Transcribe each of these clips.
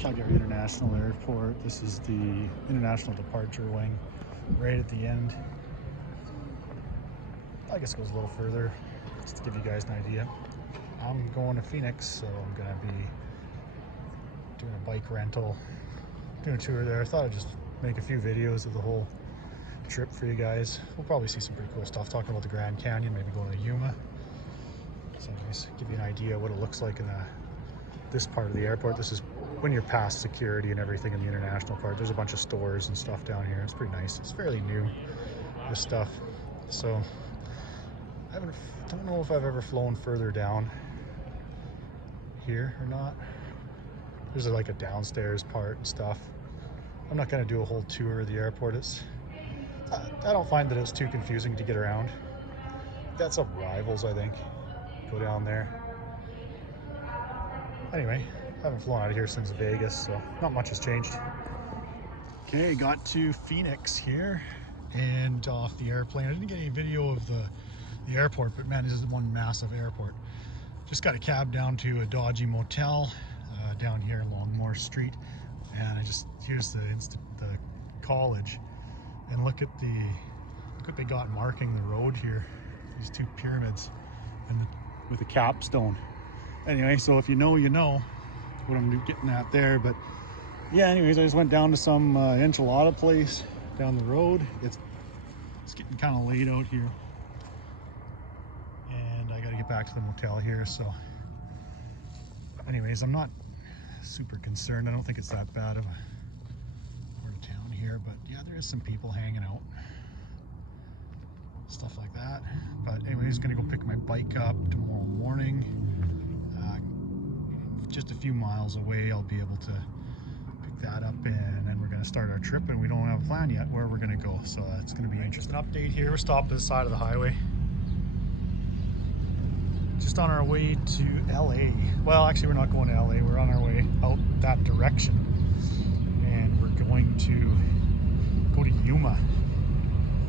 Calgary International Airport. This is the international departure wing right at the end. I guess it goes a little further just to give you guys an idea. I'm going to Phoenix, so I'm going to be doing a bike rental, doing a tour there. I thought I'd just make a few videos of the whole trip for you guys. We'll probably see some pretty cool stuff, talking about the Grand Canyon, maybe going to Yuma. So anyways, give you an idea what it looks like in this part of the airport. This is when you're past security and everything in the international part. There's a bunch of stores and stuff down here. It's pretty nice. It's fairly new, this stuff. So I don't know if I've ever flown further down here or not. There's like a downstairs part and stuff. I'm not going to do a whole tour of the airport. I don't find that it's too confusing to get around. That's up Rivals, I think. Go down there. Anyway, I haven't flown out of here since Vegas, so not much has changed. Okay, got to Phoenix here and off the airplane. I didn't get any video of the airport, but man, this is one massive airport. Just got a cab down to a dodgy motel down here along Moore Street, and here's the college, and look what they got marking the road here. These two pyramids and with a capstone. Anyway, so if you know, you know what I'm getting at there. But yeah, anyways, I just went down to some enchilada place down the road. It's getting kind of late out here, and I got to get back to the motel here. So anyways, I'm not super concerned. I don't think it's that bad of a part of town here, but yeah, there is some people hanging out, stuff like that. But anyways, gonna go pick my bike up tomorrow morning. Just a few miles away, I'll be able to pick that up, and then we're gonna start our trip, and we don't have a plan yet where we're gonna go, so it's gonna be interesting. An update here, we're stopped at the side of the highway. Just on our way to LA. Well, actually we're not going to LA, we're on our way out that direction. And we're going to go to Yuma.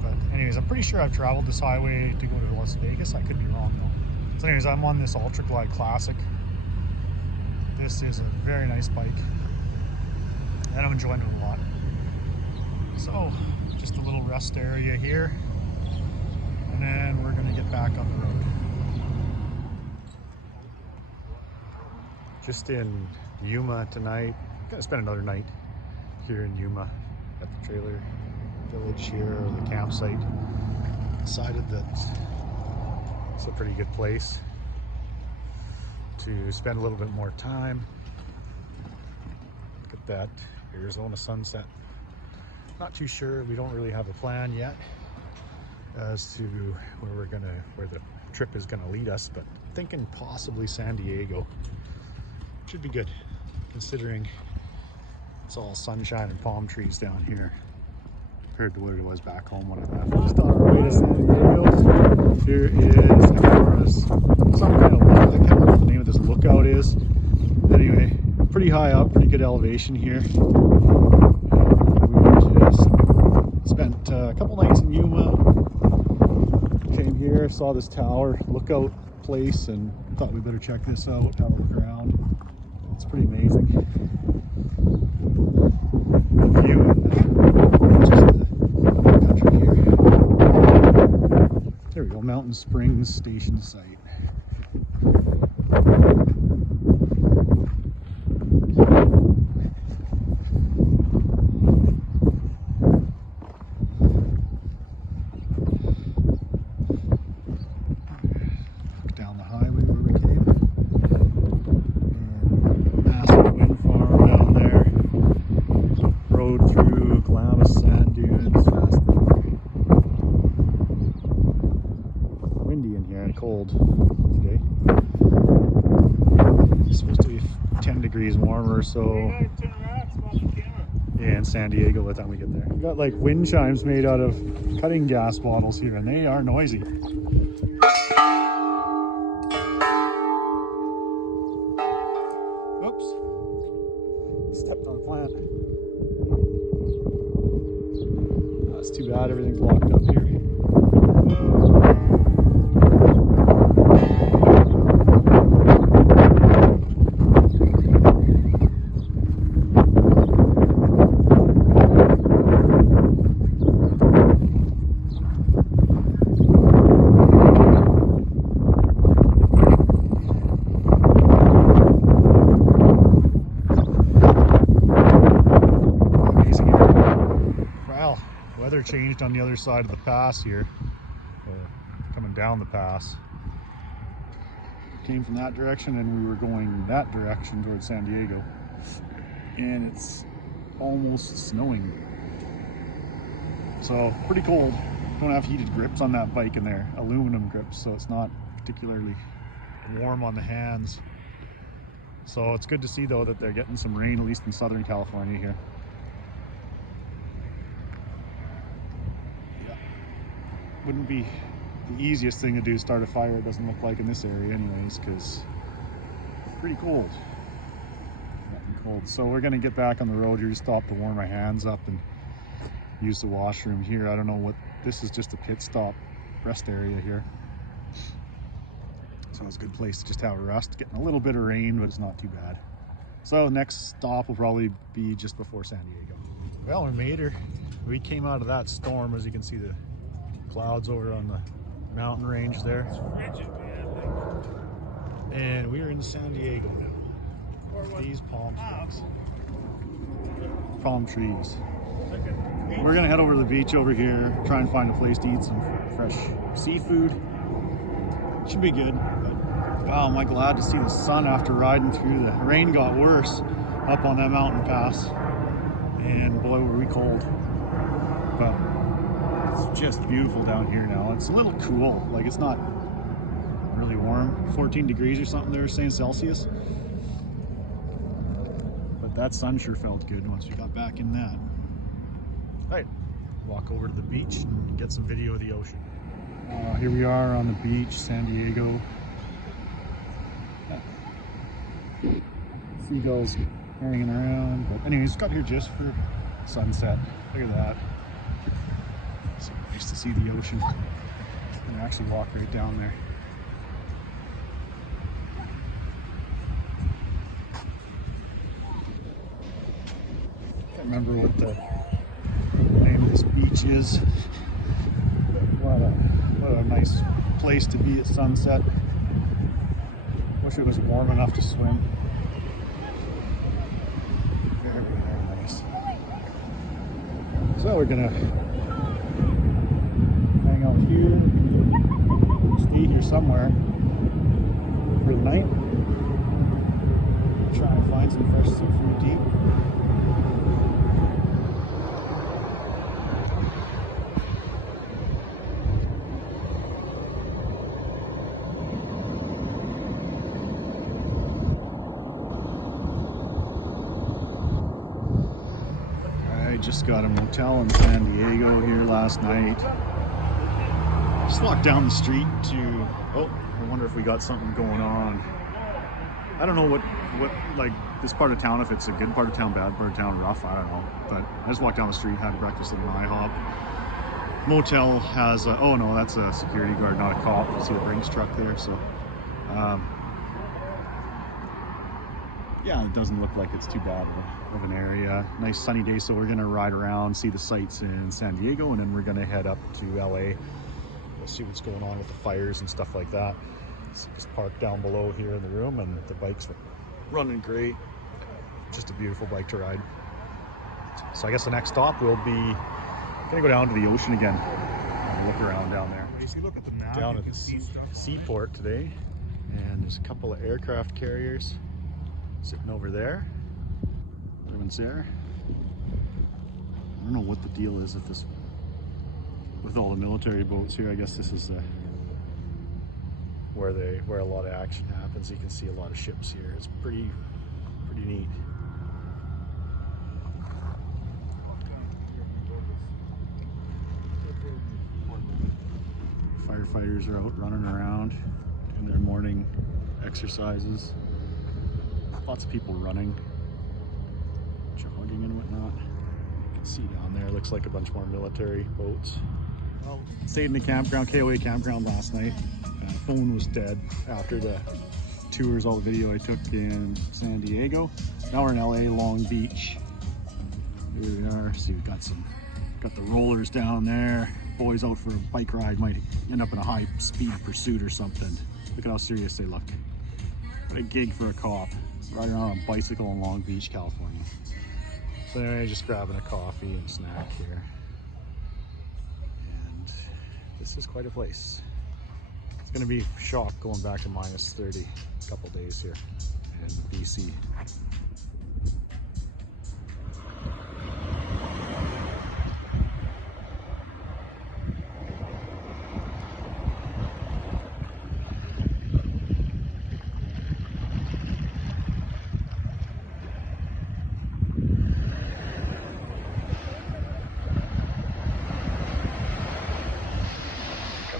But anyways, I'm pretty sure I've traveled this highway to go to Las Vegas. I could be wrong though. So anyways, I'm on this Ultra Glide Classic. This is a very nice bike, and I'm enjoying it a lot. So, just a little rest area here, and then we're gonna get back on the road. Just in Yuma tonight. I'm gonna spend another night here in Yuma at the trailer village here, or the campsite. Decided that it's a pretty good place to spend a little bit more time. Look at that Arizona sunset. Not too sure, we don't really have a plan yet as to where the trip is gonna lead us, but thinking possibly San Diego. Should be good, considering it's all sunshine and palm trees down here compared to what it was back home when I left. Just on our way to San Diego. Here is some kind of, I can't remember what the name of this lookout is. Anyway, pretty high up, pretty good elevation here. We just spent a couple nights in Yuma. Came here, saw this tower lookout place, and thought we better check this out, have a look around. It's pretty amazing. The view and just the country here. There we go, Mountain Springs Station site. Down the highway where we came. And massive wind farm down there. Road through Glamis sand dunes. Windy in here and cold today. It's supposed to be 10 degrees warmer, so yeah, in San Diego by the time we get there. We got like wind chimes made out of cutting gas bottles here, and they are noisy. Oops. Stepped on a plant. That's too bad, everything's locked up here. parked on the other side of the pass here, coming down the pass. Came from that direction and we were going that direction towards San Diego, and it's almost snowing, so pretty cold. Don't have heated grips on that bike in there, aluminum grips, so it's not particularly warm on the hands. So it's good to see though that they're getting some rain, at least in Southern California here. Yeah. Wouldn't be the easiest thing to do, start a fire, it doesn't look like in this area anyways, because it's pretty cold. Cold. So we're gonna get back on the road here to stop to warm my hands up and use the washroom here. I don't know what, this is just a pit stop rest area here. So it's a good place to just have a rest. Getting a little bit of rain, but it's not too bad. So next stop will probably be just before San Diego. Well, we made her. We came out of that storm, as you can see the clouds over on the mountain range there. And we are in San Diego now. These palm trees. We're gonna head over to the beach over here, try and find a place to eat some fresh seafood. Should be good. But, wow, am I glad to see the sun after riding through. The rain got worse up on that mountain pass, and boy were we cold. But it's just beautiful down here now. It's a little cool, like it's not really warm, 14 degrees or something they're saying Celsius. That sun sure felt good once we got back in that. Right, walk over to the beach and get some video of the ocean. Here we are on the beach, San Diego. Seagulls hanging around. But anyways, got here just for sunset. Look at that. So nice to see the ocean. And actually walk right down there. Remember what the name of this beach is. What a nice place to be at sunset. Wish it was warm enough to swim. Very, very nice. So we're gonna hang out here, stay here somewhere for the night. Try and find some fresh seafood to eat. Just got a motel in San Diego here last night. Just walked down the street to, oh, I wonder if we got something going on. I don't know what like this part of town, if it's a good part of town, bad part of town, rough, I don't know. But I just walked down the street, had breakfast at an IHOP. Motel has a, oh no, that's a security guard, not a cop. You see the Brinks truck there, so. Yeah, it doesn't look like it's too bad of an area. Nice sunny day, so we're gonna ride around, see the sights in San Diego, and then we're gonna head up to LA. We'll see what's going on with the fires and stuff like that. So just parked down below here in the room, and the bike's running great. Just a beautiful bike to ride. So I guess the next stop will be gonna go down to the ocean again and look around down there. Basically, look at the map. Down at the seaport today, and there's a couple of aircraft carriers sitting over there. Everyone's there. I don't know what the deal is if this, with all the military boats here. I guess this is where a lot of action happens. You can see a lot of ships here. It's pretty neat. Firefighters are out running around doing their morning exercises. Lots of people running, jogging and whatnot. You can see down there, looks like a bunch more military boats. Well, stayed in the campground, KOA campground last night. Phone was dead after the tours, all the video I took in San Diego. Now we're in LA, Long Beach. Here we are. See, we've got the rollers down there. Boys out for a bike ride, might end up in a high speed pursuit or something. Look at how serious they look. What a gig for a cop. Riding around on a bicycle in Long Beach, California. So anyway, just grabbing a coffee and snack here. This is quite a place. It's gonna be shock going back to -30 a couple days here in BC.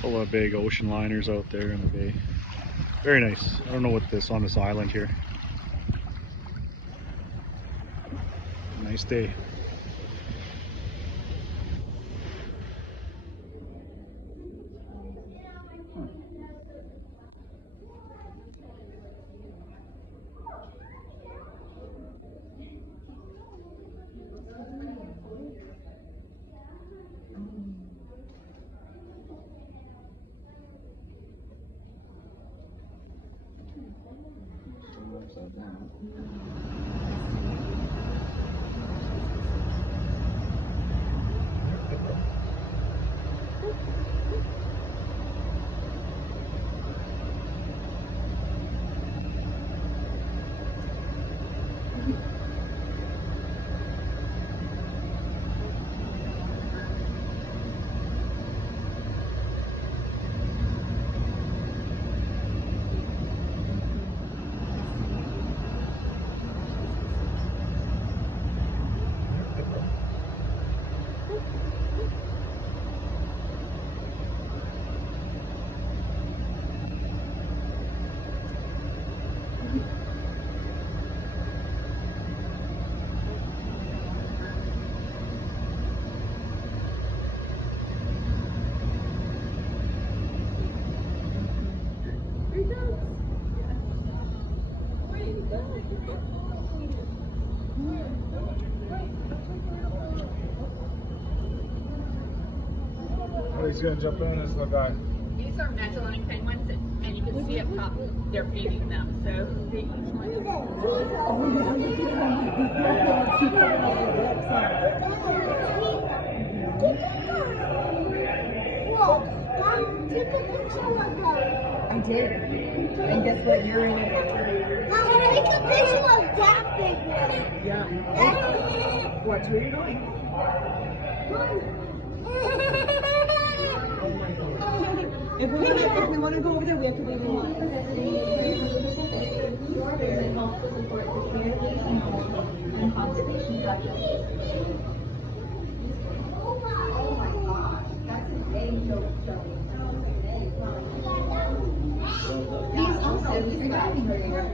Couple of big ocean liners out there in the bay. Very nice. I don't know what this on this island here. Nice day. He's gonna jump in as the guy. These are mezzanine penguins, and you can see up top they're feeding them. So they each one is. Take a picture of them. I did. And guess what? You're in it. Take a picture of that big one. Yeah. Watch where you're going. If we want to go over there, we have to wait in line. Also support the communication and conservation efforts. Oh my gosh, that's an angel show. These also describe her.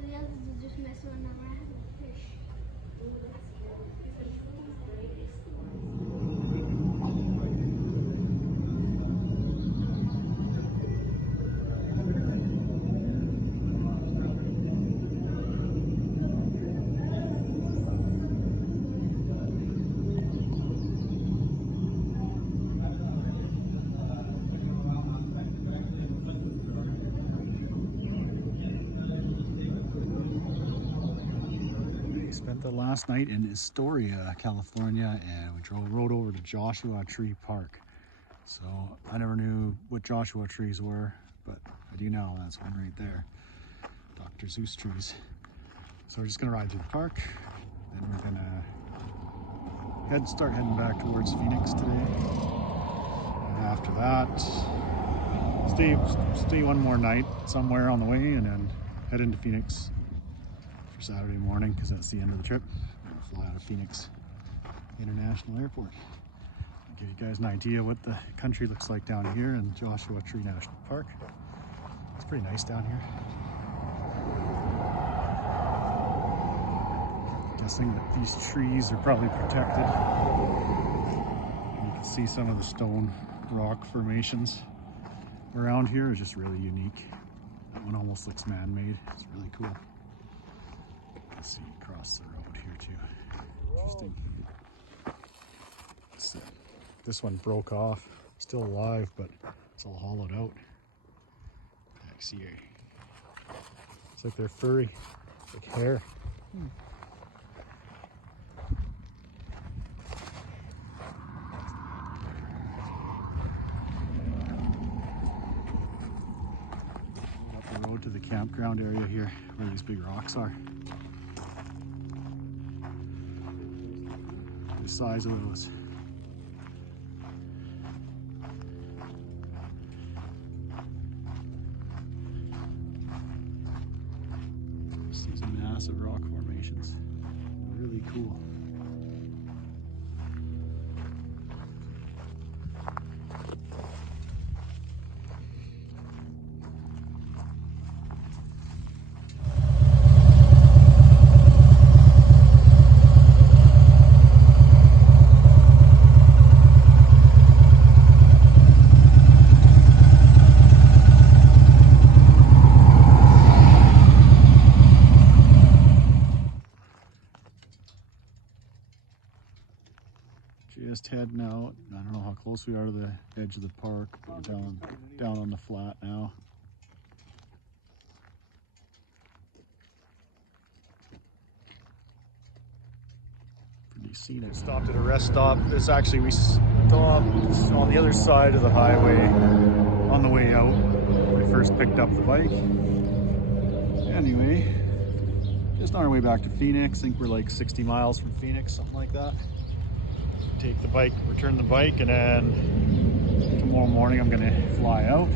The others are just messing around with fish. Spent the last night in Astoria, California, and we rode over to Joshua Tree Park. So I never knew what Joshua trees were, but I do now. That's one right there, Dr. Seuss trees. So we're just gonna ride through the park, then we're gonna start heading back towards Phoenix today. And after that, stay one more night somewhere on the way and then head into Phoenix for Saturday morning because that's the end of the trip. We'll fly out of Phoenix International Airport. I'll give you guys an idea what the country looks like down here in Joshua Tree National Park. It's pretty nice down here. Guessing that these trees are probably protected. You can see some of the stone rock formations around here is just really unique. That one almost looks man-made. It's really cool. Let's see across the road here too. Interesting. This one broke off. Still alive, but it's all hollowed out. See here. It's like they're furry. It's like hair. Up the road to the campground area here where these big rocks are. The size of those. These massive rock formations. Really cool. Just heading out. I don't know how close we are to the edge of the park, but we're down on the flat now. Pretty scenic. Stopped at a rest stop. This actually, we stopped on the other side of the highway on the way out. We first picked up the bike. Anyway, just on our way back to Phoenix. I think we're like 60 miles from Phoenix, something like that. Take the bike, return the bike, and then tomorrow morning I'm gonna fly out.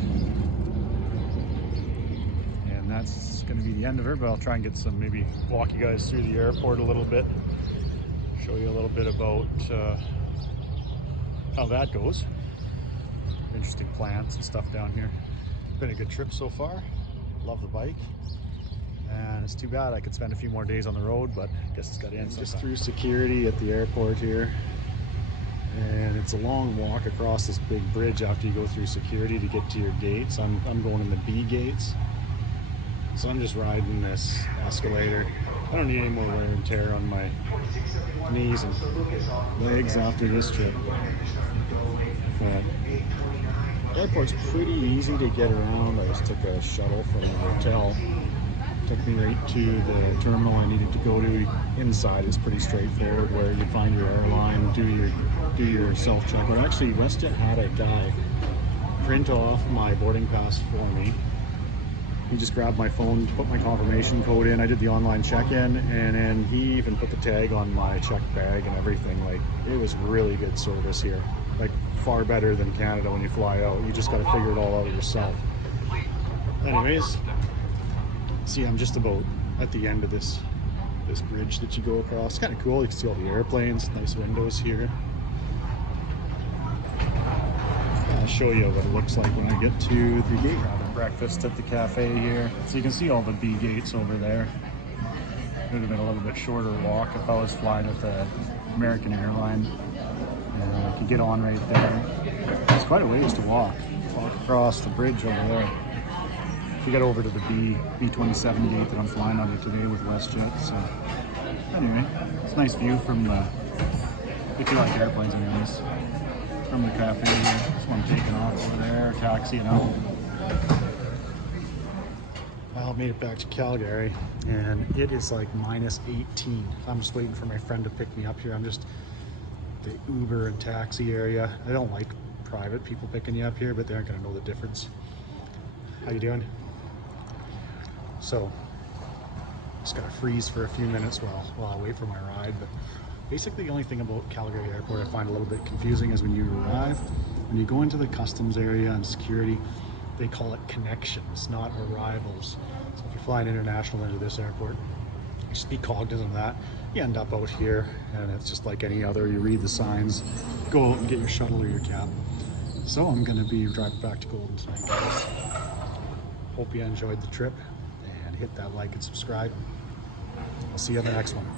And that's gonna be the end of her, but I'll try and get some, maybe walk you guys through the airport a little bit, show you a little bit about how that goes. Interesting plants and stuff down here. It's been a good trip so far. Love the bike. And it's too bad I could spend a few more days on the road, but I guess it's got to end. Just through security at the airport here. And it's a long walk across this big bridge after you go through security to get to your gates. I'm going in the B gates. So I'm just riding this escalator. I don't need any more wear and tear on my knees and legs after this trip. But the airport's pretty easy to get around. I just took a shuttle from the hotel. Took me right to the terminal I needed to go to. Inside is pretty straightforward, where you find your airline, do your self-checkout. Actually, WestJet had a guy print off my boarding pass for me. He just grabbed my phone, put my confirmation code in. I did the online check-in, and then he even put the tag on my checked bag and everything. Like, it was really good service here. Like, far better than Canada when you fly out. You just got to figure it all out yourself. Anyways. See, I'm just about at the end of this bridge that you go across. It's kind of cool. You can see all the airplanes, nice windows here. I'll show you what it looks like when I get to the gate. Having breakfast at the cafe here. So you can see all the B gates over there. It would have been a little bit shorter walk if I was flying with the American airline. And I could get on right there. It's quite a ways to walk across the bridge over there. To get over to the B27 gate that I'm flying under today with WestJet. So anyway, it's a nice view from the, if you like airplanes anyways, from the cafe here. This one taking off over there, taxiing out. Well, I made it back to Calgary and it is like minus 18. I'm just waiting for my friend to pick me up here. I'm just the Uber and taxi area. I don't like private people picking you up here, but they aren't gonna know the difference. How you doing? So, just gotta freeze for a few minutes while I wait for my ride. But basically the only thing about Calgary Airport I find a little bit confusing is when you arrive, when you go into the customs area and security, they call it connections, not arrivals. So if you're flying international into this airport, just be cognizant of that. You end up out here and it's just like any other. You read the signs, go out and get your shuttle or your cab. So I'm gonna be driving back to Golden tonight, guys. Hope you enjoyed the trip and hit that like and subscribe. I'll see you on the next one.